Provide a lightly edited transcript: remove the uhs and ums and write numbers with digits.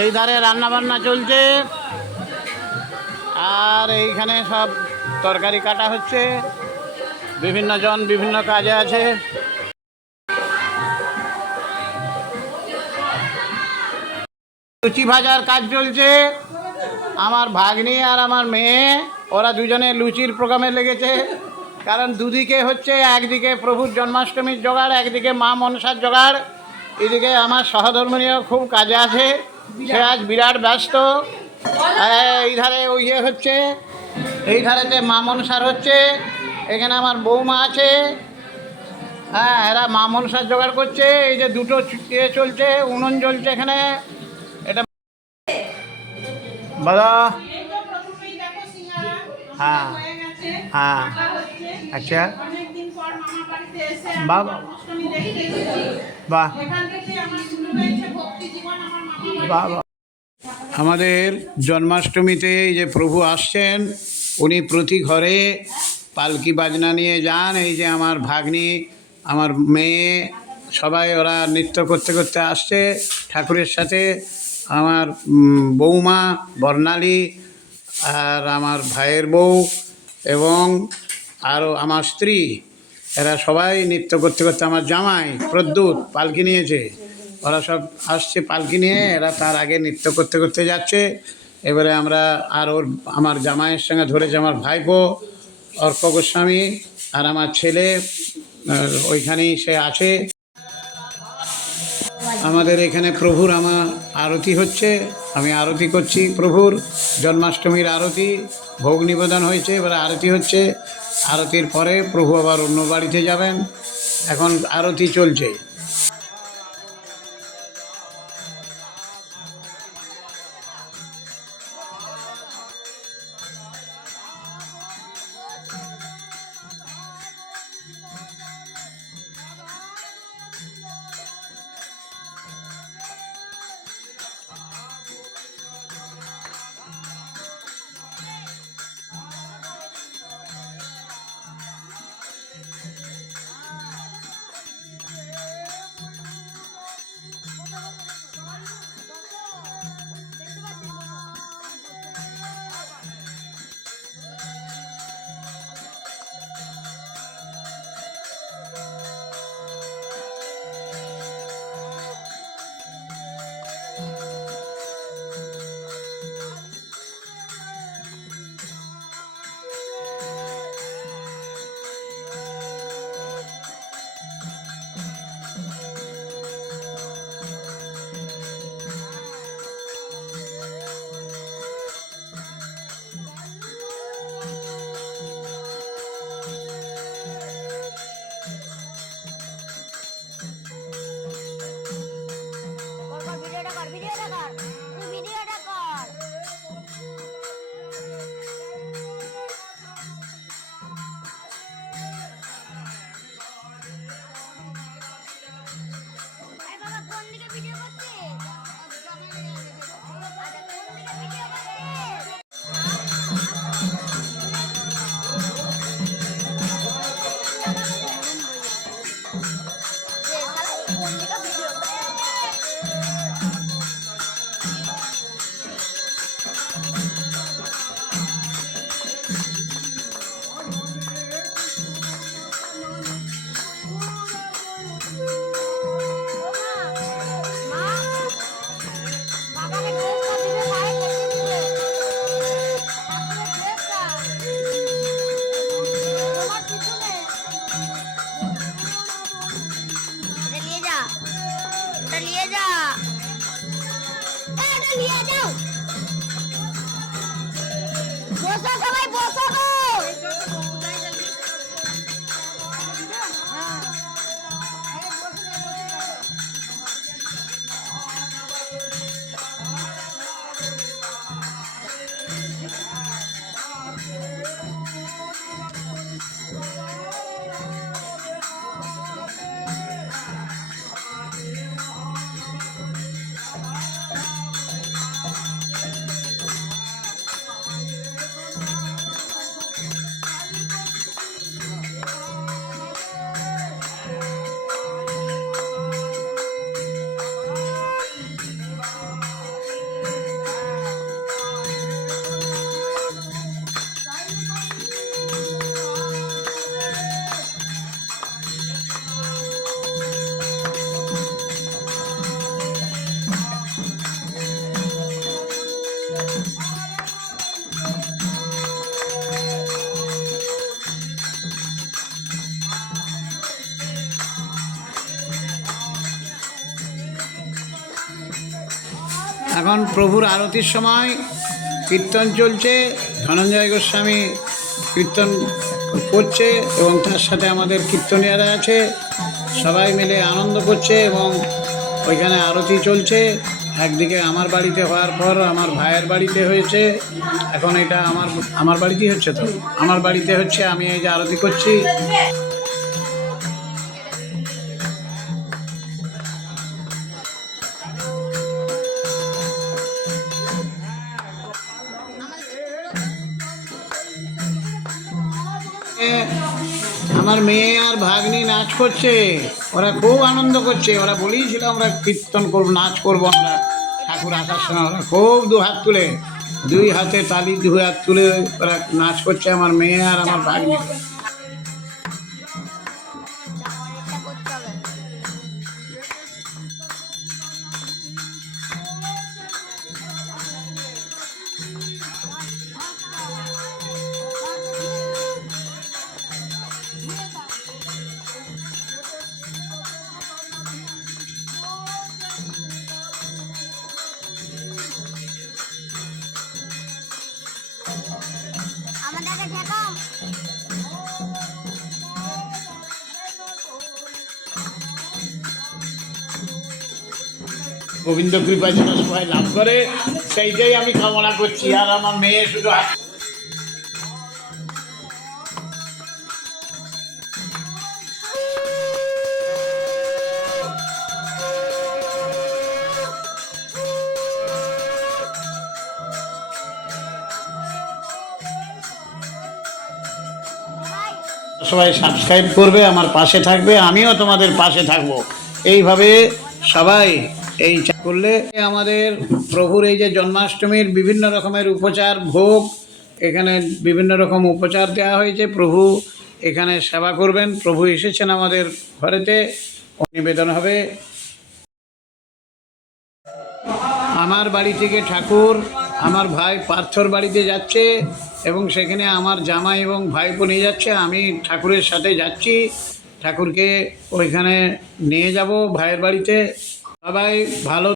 এই ধারে রান্না বান্না চলছে, আর এইখানে সব তরকারি কাটা হচ্ছে। বিভিন্ন জন বিভিন্ন কাজে আছে। লুচি ভাজার কাজ চলছে। আমার ভাগ্নি আর আমার মেয়ে ওরা দুজনে লুচির প্রোগ্রামে লেগেছে। কারণ দুদিকে হচ্ছে, একদিকে প্রভুর জন্মাষ্টমীর জোগাড়, একদিকে মা মনসার জোগাড়, এদিকে আমার সহধর্মিণীও খুব কাজে আছে, সে আজ বিরাট ব্যস্ত। এই ধারে ওই ইয়ে হচ্ছে, এই ধারেতে মা মনসার হচ্ছে, এখানে আমার বৌমা আছে। হ্যাঁ, এরা মা মনসার জোগাড় করছে। এই যে দুটো ইয়ে চলছে, উনুন জ্বলছে এখানে। এটা বলো। হ্যাঁ হ্যাঁ, আচ্ছা, বাহ বাহ বাহ। আমাদের জন্মাষ্টমীতে যে প্রভু আসছেন, উনি প্রতি ঘরে পালকি বাজনা নিয়ে যান। এই যে আমার ভাগ্নি, আমার মেয়ে, সবাই ওরা নৃত্য করতে করতে আসছে ঠাকুরের সাথে। আমার বৌমা বর্ণালী, আর আমার ভাইয়ের বউ, এবং আরও আমার স্ত্রী, এরা সবাই নৃত্য করতে করতে, আমার জামাই প্রদ্যুৎ পালকি নিয়েছে, ওরা সব আসছে পালকি নিয়ে। এরা তার আগে নৃত্য করতে করতে যাচ্ছে। এবারে আমরা আর আমার জামাইয়ের সঙ্গে ধরেছে আমার ভাইপো অর্ক গোস্বামী, আর আমার ছেলে ওইখানেই সে আছে। আমাদের এখানে প্রভুর আমার আরতি হচ্ছে, আমি আরতি করছি প্রভুর জন্মাষ্টমীর আরতি। ভোগ নিবেদন হয়েছে, এবারে আরতি হচ্ছে। আরতির পরে প্রভু আবার অন্য বাড়িতে যাবেন। এখন আরতি চলছে। এখন প্রভুর আরতির সময় কীর্তন চলছে, ধনঞ্জয় গোস্বামী কীর্তন করছে এবং তার সাথে আমাদের কীর্তনীয়রা আছে, সবাই মিলে আনন্দ করছে এবং ওইখানে আরতি চলছে। একদিকে আমার বাড়িতে হওয়ার পর আমার ভাইয়ের বাড়িতে হয়েছে, এখন এটা আমার বাড়িতেই হচ্ছে, তো আমার বাড়িতে হচ্ছে, আমি এই যে আরতি করছি। আমার মেয়ে আর ভাগ্নি নাচ করছে, ওরা খুব আনন্দ করছে। ওরা বলেইছিল আমরা কীর্তন করবো, নাচ করবো আমরা ঠাকুর আসার সময়। ওরা খুব দু হাত তুলে, দুই হাতে তালি, দুই হাত তুলে ওরা নাচ করছে, আমার মেয়ে আর আমার ভাগ্নি। গোবিন্দ কৃপা যেন সবাই লাভ করে, সেইটাই আমি কামনা করছি। আর আমার মেয়ে শুধু সবাই সাবস্ক্রাইব করবে, আমার পাশে থাকবে, আমিও তোমাদের পাশে থাকবো। এইভাবে সবাই এই করলে আমাদের প্রভুর এই যে জন্মাষ্টমীর বিভিন্ন রকমের উপচার ভোগ, এখানে বিভিন্ন রকম উপচার দেওয়া হয়েছে। প্রভু এখানে সেবা করবেন, প্রভু এসেছেন আমাদের ঘরেতে, নিবেদন হবে। আমার বাড়ি থেকে ঠাকুর আমার ভাই পার্থর বাড়িতে যাচ্ছে এবং সেখানে আমার জামাই এবং ভাইপো নিয়ে যাচ্ছে। আমি ঠাকুরের সাথে যাচ্ছি, ঠাকুরকে ওইখানে নিয়ে যাব ভাইয়ের বাড়িতে। সবাই ভালো